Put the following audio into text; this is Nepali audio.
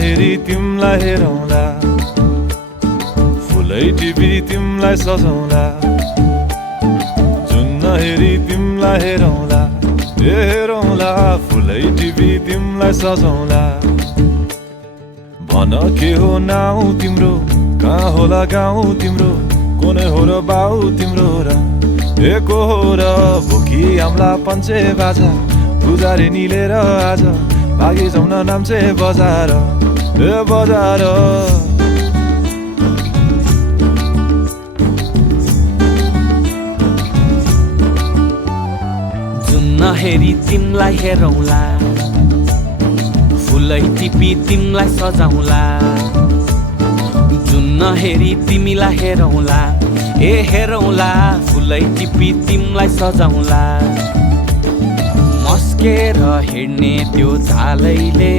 हेरी तिमलाई हेरौँला, फुलै टिपी तिमलाई सजाउँला। जुन हेरी तिमलाई हेरौँला, हेरौँला, फुलै टिपी तिमलाई सजाउँला। भन के हो नाउँ तिम्रो, कहाँ होला गाउँ तिम्रो, कुनै हो र बाउ तिम्रो र को हो र। भोकी आम्ला पञ्चे बाजा, पुजारी निलेर आज भागी जाउँ न नाम्चे बजार, बजार। जुन हेरी तिमलाई हेरौँला, फुलै टिपी तिमलाई सजाउँला। जुन हेरी तिमीलाई हेरौँला, हेरौँला, फुलै टिपी तिमलाई सजाउँला। मस्केर हिँड्ने त्यो झालैले